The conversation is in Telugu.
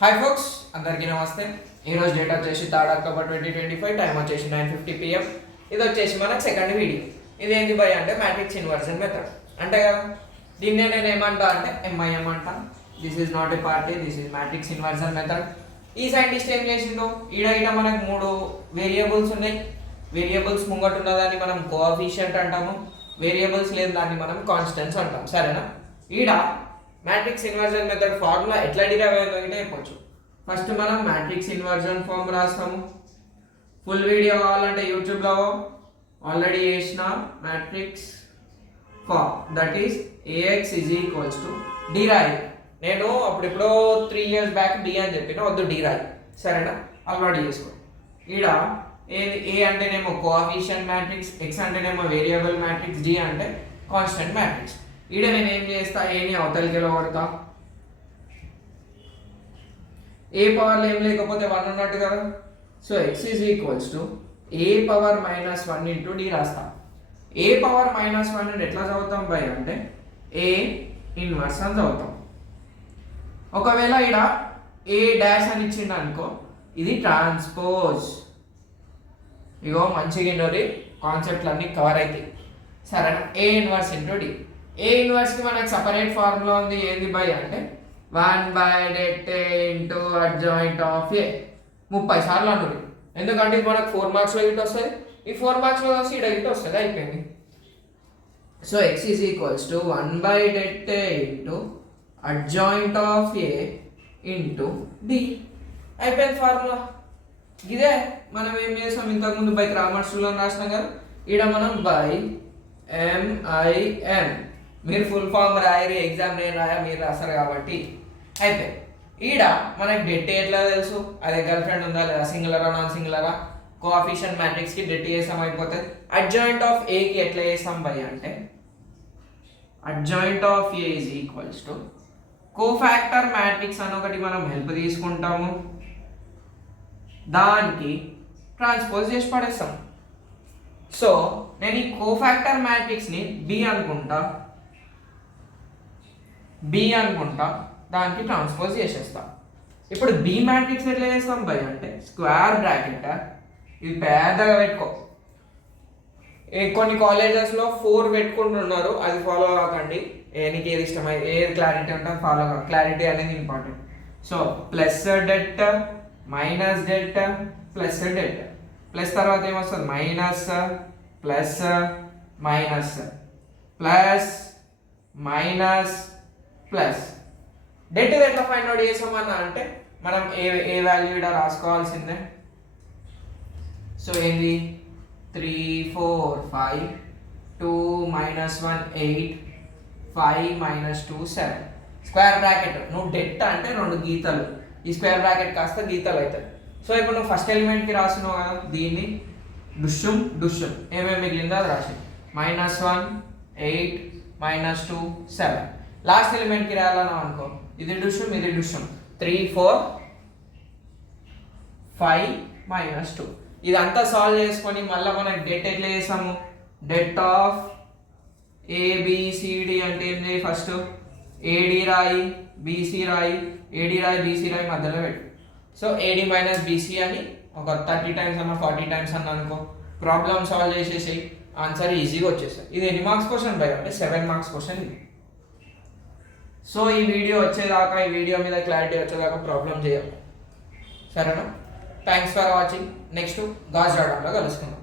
హాయ్ ఫోక్స్, అందరికీ నమస్తే. ఈరోజు డేట్ వచ్చేసి 3 అక్టోబర్ 2025, టైం వచ్చేసి 9:50 PM. ఇది వచ్చేసి మనకు సెకండ్ వీడియో. ఇది ఏంటి భయ్ అంటే మ్యాట్రిక్స్ ఇన్వర్షన్ మెథడ్ అంటే కదా. దీన్నే నేను ఏమంటా అంటే MIM అంటా. This is not a party, this is matrix inversion method. ఈ సైంటిస్ట్ ఏం చేసిందో, ఈడ మనకు 3 వేరియబుల్స్ ఉన్నాయి. వేరియబుల్స్ ముంగట ఉన్నదాన్ని మనం కోఎఫిషియంట్ అంటాము, వేరియబుల్స్ లేని దాన్ని మనం కాన్స్టెంట్స్ అంటాం. సరేనా? ఈడ మ్యాట్రిక్స్ ఇన్వర్జన్ మెథడ్ ఫార్ములా ఎట్లా డిరైవ్ అయిందో అంటే చెప్పొచ్చు. ఫస్ట్ మనం మ్యాట్రిక్స్ ఇన్వర్జన్ ఫార్మ్ రాస్తాము. ఫుల్ వీడియో కావాలంటే యూట్యూబ్లో ఆల్రెడీ చేసిన matrix form, that is AX is equals to derive. నేను అప్పుడెప్పుడో 3 years బ్యాక్ డి అని చెప్పిన, వద్దు డిరైవ్. సరేనా? ఆల్రెడీ చేసుకో. ఈడ ఏ అంటేనేమో కోఎఫిషియంట్ మ్యాట్రిక్స్, X అంటేనేమో వేరియబుల్ మ్యాట్రిక్స్, G అంటే కాన్స్టెంట్ మ్యాట్రిక్స్. ఈడ నేను ఏం చేస్తా, ఏని అవతలికి కొడతా. ఏ పవర్లో ఏం లేకపోతే 1 ఉన్నట్టు కదా. So X is equals to A power -1 into D రాస్తా. A పవర్ -1 ఎట్లా చదువుతాం బై అంటే A ఇన్వర్స్ అని చదువుతాం. ఒకవేళ ఈడ A డాష్ అని ఇచ్చిండు అనుకో, ఇది ట్రాన్స్పోజ్. ఇగో మంచిగా ఇండోరి కాన్సెప్ట్లు అన్నీ కవర్ అవుతాయి. సరేనా? A inverse into D. ఏ ఇన్వర్స్కి మనకు సపరేట్ ఫార్ములా ఉంది. ఏంది బై అంటే 1/det into adjoint of A. 30 సార్లు అంటుంది. ఎందుకంటే ఇది మనకు 4 మార్క్స్లో ఇటు వస్తుంది, ఈ 4 మార్క్స్లో వస్తే ఇక్కడ ఇటు వస్తుంది. అయిపోయింది. So X is equals to 1/det into adjoint of A into D. అయిపోయింది ఫార్ములా. ఇదే మనం ఏం చేసాం ఇంతకుముందు బై గ్రామర్ స్కూల్లో రాసినాం కదా. ఈడ మనం బై MIM, మీరు ఫుల్ ఫామ్ రాయరు, ఎగ్జామ్ నేను రాయా, మీరు రాస్తారు కాబట్టి అయితే ఈడ మనకి డెట్ ఎట్లా తెలుసు, అదే గర్ల్ ఫ్రెండ్ ఉందా లేదా, సింగులరా నాన్ సింగులరా, కోఎఫిషియంట్ మ్యాట్రిక్స్కి డెట్ చేసాం అయిపోతుంది. అడ్జాయింట్ ఆఫ్ ఏకి ఎట్లా చేస్తాం బై అంటే adjoint of A is equals to cofactor matrix అని ఒకటి మనం హెల్ప్ తీసుకుంటాము, దానికి ట్రాన్స్పోజ్ చేసి పడేస్తాం. సో నేను ఈ కోఫాక్టర్ మ్యాట్రిక్స్ని బి అనుకుంటా, దానికి ట్రాన్స్పోజ్ చేసేస్తా. ఇప్పుడు బి మ్యాట్రిక్స్ ఎట్లా చేస్తాం బై అంటే స్క్వేర్ బ్రాకెట్, ఇది పెద్దగా పెట్టుకో. కొన్ని కాలేజెస్లో 4 పెట్టుకుంటున్నారు, అది ఫాలో కాకండి. నీకు ఏది ఇష్టమై ఏది క్లారిటీ ఉంటుంది ఫాలో కాదు, క్లారిటీ అనేది important. So plus debt minus debt plus debt, plus తర్వాత ఏమొస్తుంది minus plus minus plus minus plus. Debt ఎట్లా ఫైండ్ అవుట్ చేసామన్నా అంటే మనం ఏ వాల్యూ ఇక్కడ రాసుకోవాల్సిందే. సో ఏంది 3 4 5 2 -1 8 5 -2 7 స్క్వేర్ బ్రాకెట్. నువ్వు డెట్ అంటే 2 గీతలు, ఈ స్క్వేర్ బ్రాకెట్ కాస్త గీతలు అవుతుంది. సో ఇప్పుడు నువ్వు ఫస్ట్ ఎలిమెంట్కి రాస్తున్నావు కదా, దీన్ని డుష్యం ఏమేమి మిగిలిందో అది రాసి -1 8 -2 7. లాస్ట్ ఎలిమెంట్కి రాయాలన్నావు అనుకో, ఇది డుష్యం 3 4 5 -2. ఇదంతా సాల్వ్ చేసుకొని మళ్ళీ మనకి డెట్ ఎట్లా చేసాము, డెట్ ఆఫ్ ABCD అంటే ఏంటి, ఫస్ట్ AD రాయి BC రాయి, AD రాయి BC రాయి మధ్యలో పెట్టు. సో AD - BC అని ఒక 30 times అన్న 40 times అన్న అనుకో, ప్రాబ్లమ్ సాల్వ్ చేసేసి ఆన్సర్ ఈజీగా వచ్చేస్తుంది. ఇది ఎన్ని మార్క్స్ క్వశ్చన్ బై అంటే 7 marks క్వశ్చన్ ఇది. సో ఈ వీడియో వచ్చేదాకా, ఈ వీడియో మీద క్లారిటీ వచ్చేదాకా ప్రాబ్లం చేయాలి. సరేనా? Thanks for watching. Next gauge రావడంలో కలుసుకుందాం.